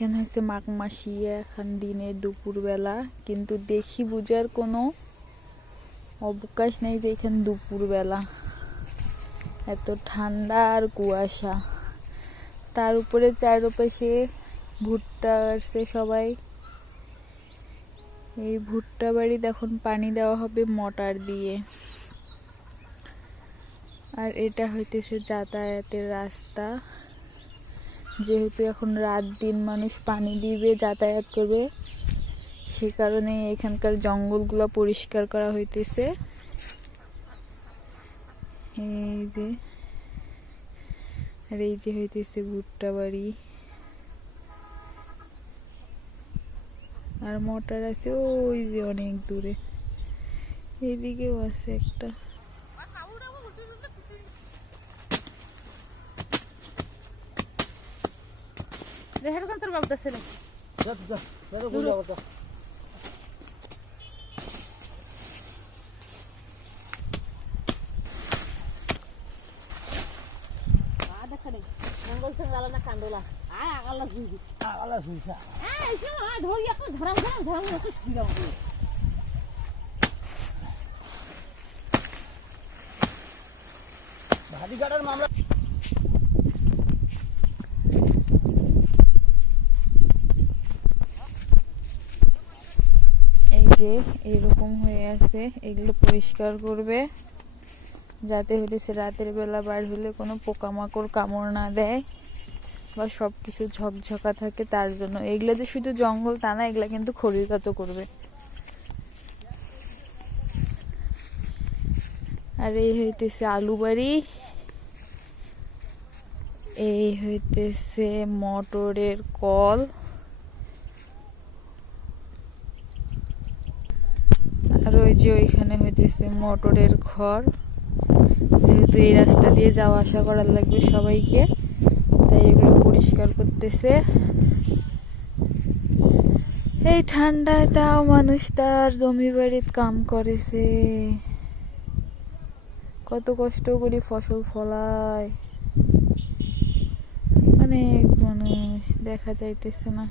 এখানে হচ্ছে মাঘ মাসি, এখন দিনের দুপুর বেলা, কিন্তু দেখি বুঝার কোনো অবকাশ নেই যে এখানে দুপুর বেলা। এত ঠান্ডা আর কুয়াশা, তার উপরে চারপাশে ভুট্টা আসছে সবাই। এই ভুট্টা বাড়িতে এখন পানি দেওয়া হবে মোটর দিয়ে। আর এটা হইতেছে যাতায়াতের রাস্তা, যেহেতু এখন রাত দিন মানুষ পানি দিবে, যাতায়াত করবে, সে কারণে এখানকার জঙ্গলগুলো পরিষ্কার করা হইতেছে। এই যে, আর এই যে হইতেছে ভুট্টা বাড়ি। আর মোটর আছে ওই যে অনেক দূরে, এইদিকেও আছে একটা। এই যে এরকম হয়ে আছে, এগুলো পরিষ্কার করবে যাতে হইতেছে রাতের বেলা বার হলে কোনো পোকামাকড় কামড় না দেয় বা সবকিছু ঝকঝকা থাকে, তার জন্য। এগুলো যে শুধু জঙ্গল তা না, এগুলা কিন্তু খড়ির কাজও করবে। আর এই হইতেছে আলু বাড়ি, এই হইতেছে মোটরের কল, আর ওই যে ওইখানে হইতেছে মোটরের ঘর। যেহেতু এই রাস্তা দিয়ে যাওয়া আসা করার লাগবে সবাইকে, তাই এগুলো পরিষ্কার করতেছে। এই ঠান্ডায় তাও মানুষ তার জমি বাড়িতে কাম করেছে, কত কষ্ট করে ফসল ফলায়। অনেক মানুষ দেখা যাইতেছে না।